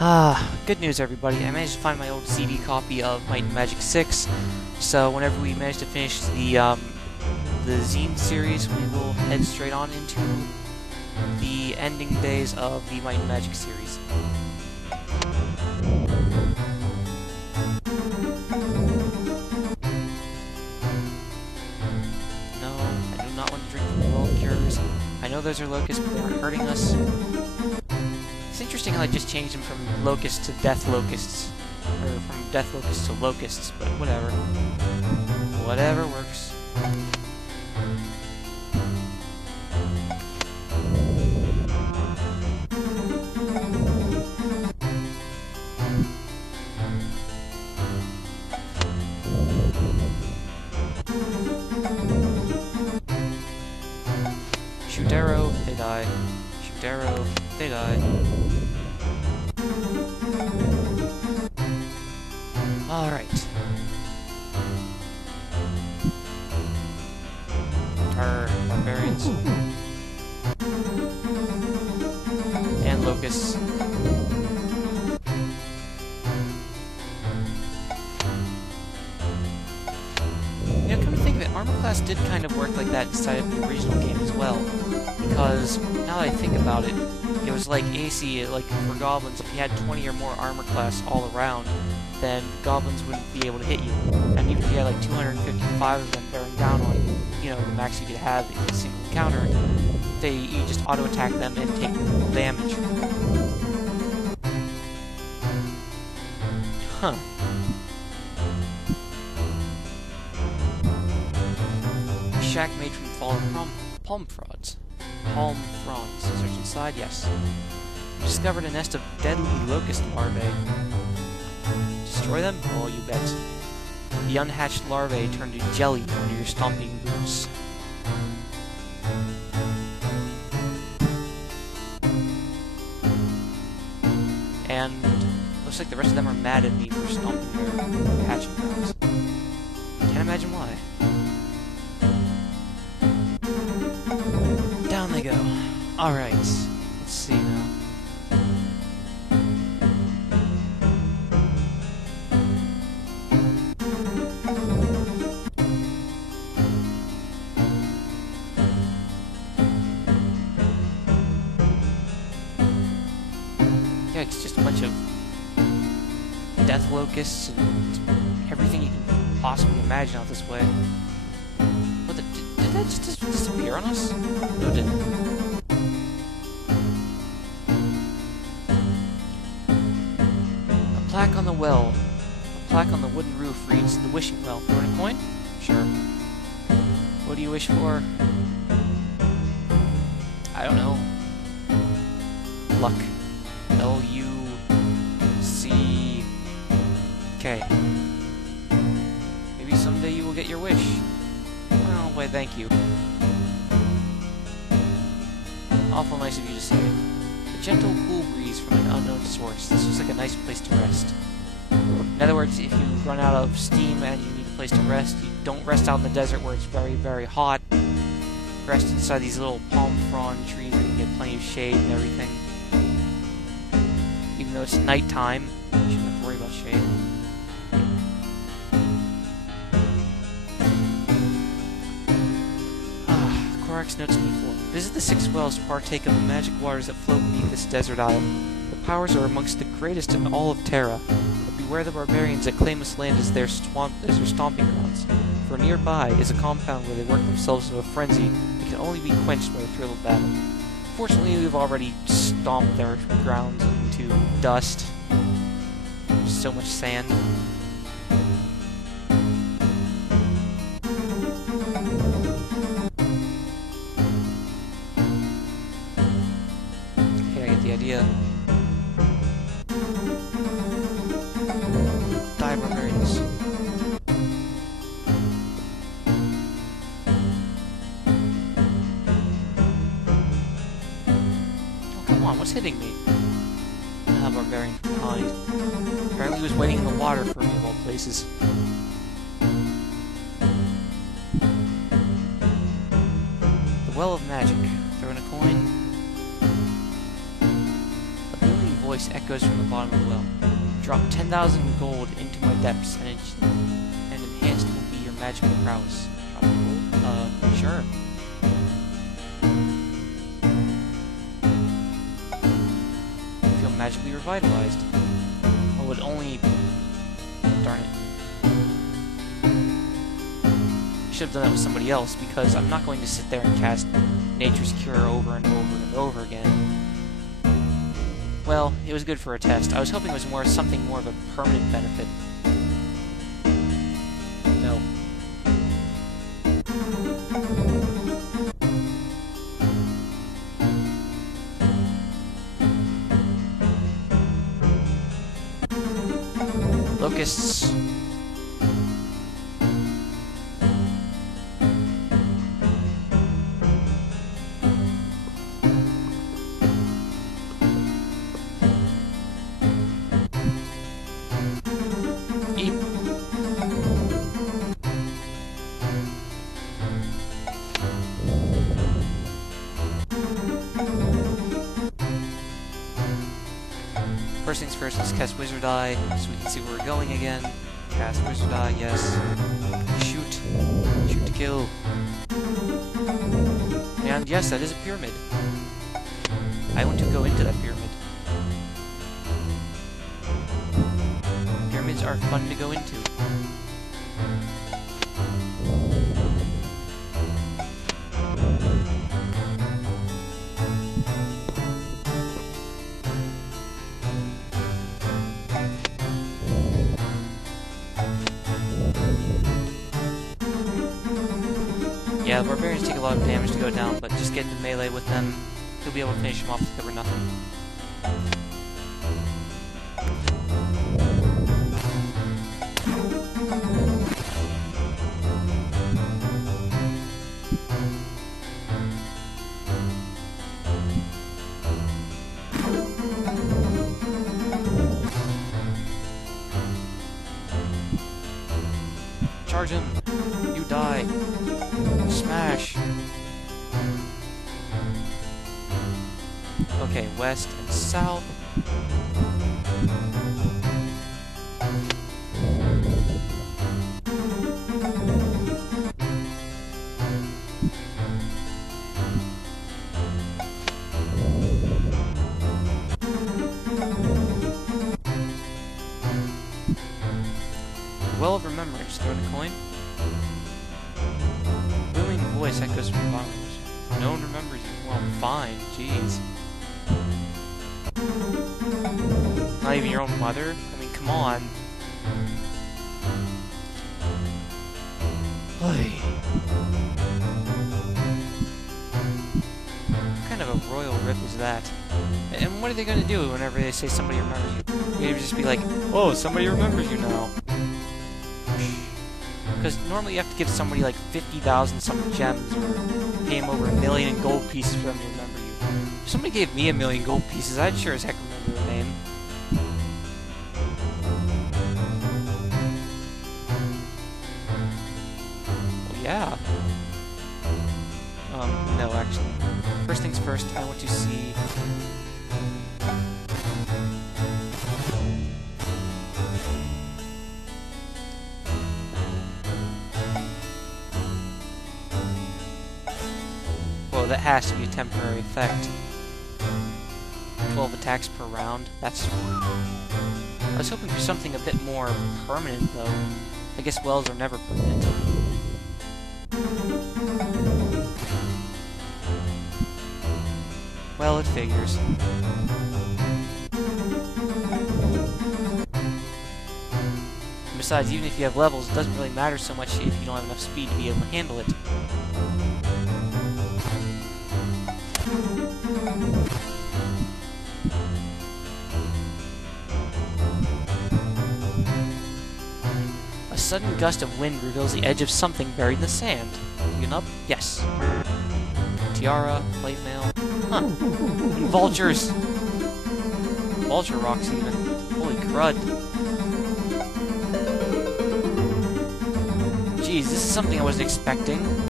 Good news everybody, I managed to find my old CD copy of Might and Magic 6, so whenever we manage to finish the Zine series, we will head straight on into the ending days of the Might and Magic series. No, I do not want to drink from the well of cures. I know those are locusts, but they aren't hurting us. It's interesting how I just changed them from locusts to death locusts. Or from death locusts to locusts, but whatever. Whatever works. Shoot arrow, they die. Shoot arrow, they die. Alright. Our barbarians. And locusts. You know, come to think of it, armor class did kind of work like that inside of the original game as well. Because, now that I think about it, it was like AC, like for goblins, if you had 20 or more armor class all around, then goblins wouldn't be able to hit you. And even if you had like 255 of them bearing down on you, you know, the max you could have in a single encounter, you just auto-attack them and take damage. Huh. A shack made from fallen palm fronds. Palm fronds. Search inside, yes. You discovered a nest of deadly locust larvae. Destroy them? Oh, you bet. The unhatched larvae turn to jelly under your stomping boots. And looks like the rest of them are mad at me for stomping their hatching grounds. Can't imagine why. Down they go. Alright, let's see now. Yeah, it's just a bunch of death locusts and everything you can possibly imagine out this way. What the, did that just disappear on us? No, it didn't. A plaque on the well. A plaque on the wooden roof reads, "The Wishing Well." Throw in a coin? Sure. What do you wish for? I don't know. Luck. L-U-C-K. Maybe someday you will get your wish. Well, why, thank you. Awful nice of you to say. A gentle, cool breeze from an unknown source. This looks like a nice place to rest. In other words, if you run out of steam and you need a place to rest, you don't rest out in the desert where it's very, very hot. Rest inside these little palm frond trees where you can get plenty of shade and everything. Even though it's nighttime, you shouldn't have to worry about shade. Corak's notes me for. Visit the 6 wells to partake of the magic waters that flow beneath this desert isle. The powers are amongst the greatest in all of Terra. But beware the barbarians that claim this land as their stomping grounds. For nearby is a compound where they work themselves into a frenzy that can only be quenched by the thrill of battle. Fortunately, we've already stomped their grounds into dust. There's so much sand. Okay, I get the idea. Die, barbarians. What's hitting me? Ah, barbarian from behind. Apparently he was waiting in the water for me of all places. The Well of Magic. Throw in a coin. A booming voice echoes from the bottom of the well. Drop 10,000 gold into my depths, and enhanced will be your magical prowess. Drop gold? Sure. I feel magically revitalized. Oh, it only... Darn it. I should have done that with somebody else, because I'm not going to sit there and cast Nature's Cure over and over and over again. Well, it was good for a test. I was hoping it was something more of a permanent benefit. No. Locusts. First things first, let's cast Wizard Eye, so we can see where we're going again. Cast Wizard Eye, yes. Shoot. Shoot to kill. And yes, that is a pyramid. I want to go into that pyramid. Pyramids are fun to go into. Yeah, barbarians take a lot of damage to go down, but just get into melee with them, you'll be able to finish them off like they were nothing. Charge him! You die! Smash! Okay, west and south. Well of Remembrance, throw the coin. Booming voice echoes from the bottom. No one remembers you. Well, fine, jeez. Not even your own mother? I mean, come on. What kind of a royal rip is that? And what are they going to do whenever they say somebody remembers you? Maybe just be like, oh, somebody remembers you now. Because normally you have to give somebody like 50,000 some gems or pay them over 1 million in gold pieces for them to remember you. If somebody gave me 1 million gold pieces, I'd sure as heck remember their name. Well, yeah. No, actually. First things first, I want to see... Well, that has to be a temporary effect. 12 attacks per round. That's... I was hoping for something a bit more permanent, though. I guess wells are never permanent. Well, it figures. Besides, even if you have levels, it doesn't really matter so much if you don't have enough speed to be able to handle it. A sudden gust of wind reveals the edge of something buried in the sand. Looking up? Yes. Tiara, plate mail. Huh. And vultures! Vulture Rocs even. Holy crud. Jeez, this is something I wasn't expecting.